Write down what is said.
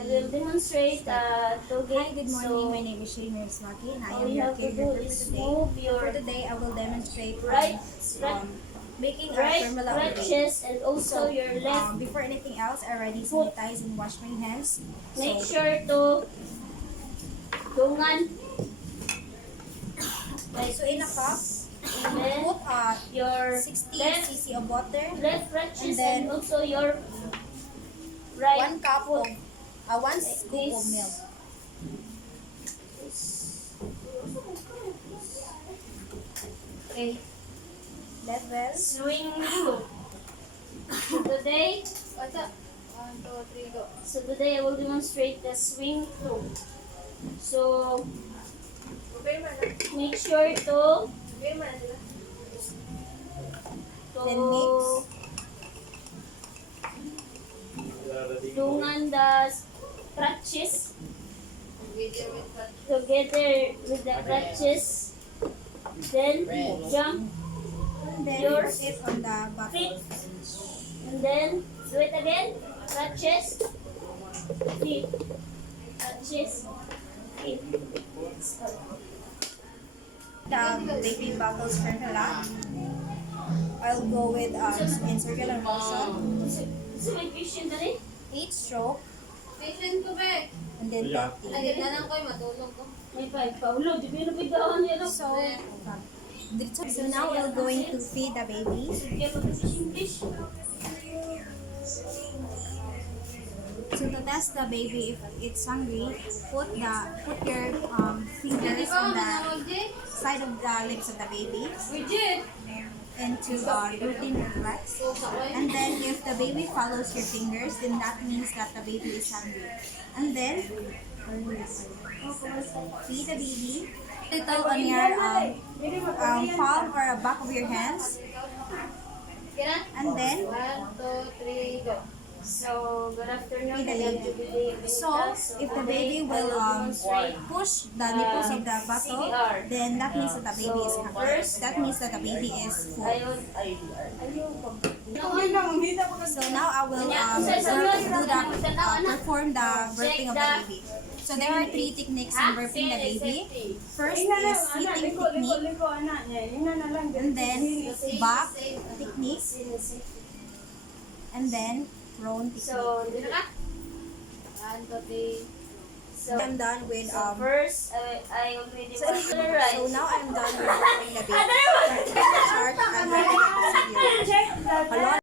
I will demonstrate two Hi, games. good morning. My name is Shane Lucky and I all am you your have to do caregiver is for today. move your For today, I will demonstrate right, making a right, formula of right the baby. chest and also your left. Before anything else, I already foot. sanitize and wash my hands. Make So, sure to dungan. Like so in a cup, and then put your 60 left, cc of water, left right chest and then and also your right 1 cup foot. of 1 Like scoop of this. milk. Okay. Level. Swing through. So today, What's up? 1, 2, 3, go. so today I will demonstrate the swing through. So Okay man. make sure to Okay man. Then mix. dungan the crutches Video with what? together with the crutches. Then jump And then Yours. put it on the feet bottle. and then do it again. Crutches, feet, crutches, feet. The baby bottles formula. I'll go with in circular motion. So may question na rin? 8 stroke Patient ko ba? and then 30. Agad na lang ko, matulog ko. May 5 pa. Ulo, di ba yung napigawan niya? So now we're going to feed the baby. Kaya mag-fishing fish. So to test the baby if it's hungry, put your fingers on the side of the lips of the baby Bridget! into routine reflex. And then if the baby follows your fingers, then that means that the baby is hungry. And then feed the baby. Little on your palm or back of your hands. Kira? And then 1, 2, 3, go. So, good afternoon. feed the I love baby. to be with So us. if the Today, baby I will demonstrate push the nipples of the bottle, CBR. then that means that the baby is So, hungry. first, That means that the baby is full. Ayun. So now I will perform the burping of the baby. So there are 3 techniques in burping the baby. First is sitting technique, and then back technique, and then prone technique. So, Dito ka? 1, 2, 3. so, I'm done with first, I already so, went to the right. so now I'm done with burping the baby. Start, I'm ready to see you. Hello.